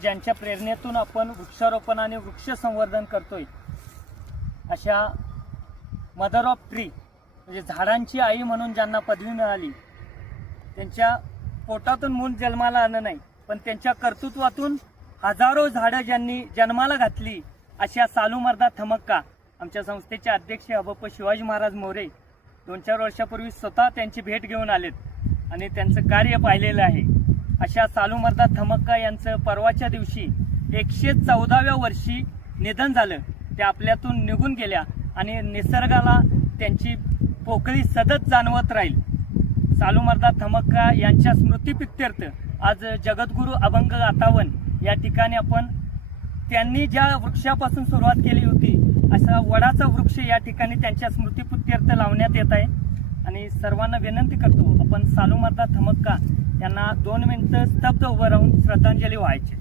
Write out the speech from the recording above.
ज्यांच्या प्रेरणेतून आपण वृक्षारोपण आणि वृक्ष संवर्धन करतोय अशा मदर ऑफ ट्री म्हणजे झाडांची आई म्हणून ज्यांना पदवी मिळाली, त्यांच्या पोटातून मूल जन्माला आलं नाही पण त्यांच्या कर्तृत्वातून हजारो झाडं ज्यांनी जन्माला घातली अशा सालूमर्दा थमक्का आमच्या संस्थेचे अध्यक्ष अबप्पा शिवाजी महाराज मोरे 2-4 वर्षापूर्वी स्वतः त्यांची भेट घेऊन आलेत आणि त्यांचं कार्य पाहिलेलं आहे। अशा सालूमर्दा थमक्का यांचं परवाच्या दिवशी 114व्या वर्षी निधन झालं। त्या आपल्यातून निघून गेल्या आणि निसर्गाला त्यांची पोकळी सतत जाणवत राहील। सालूमर्दा थमक्का यांच्या स्मृतिप्रित्यर्थ आज जगद्गुरू अभंग गातावन या ठिकाणी आपण त्यांनी ज्या वृक्षापासून सुरुवात केली होती असा वडाचा वृक्ष या ठिकाणी त्यांच्या स्मृतिप्रित्यर्थ लावण्यात येत आहे आणि सर्वांना विनंती करतो आपण सालूमर्दा थमक्का यांना 2 मिनिटं स्तब्ध उभं राहून श्रद्धांजली वाहायची।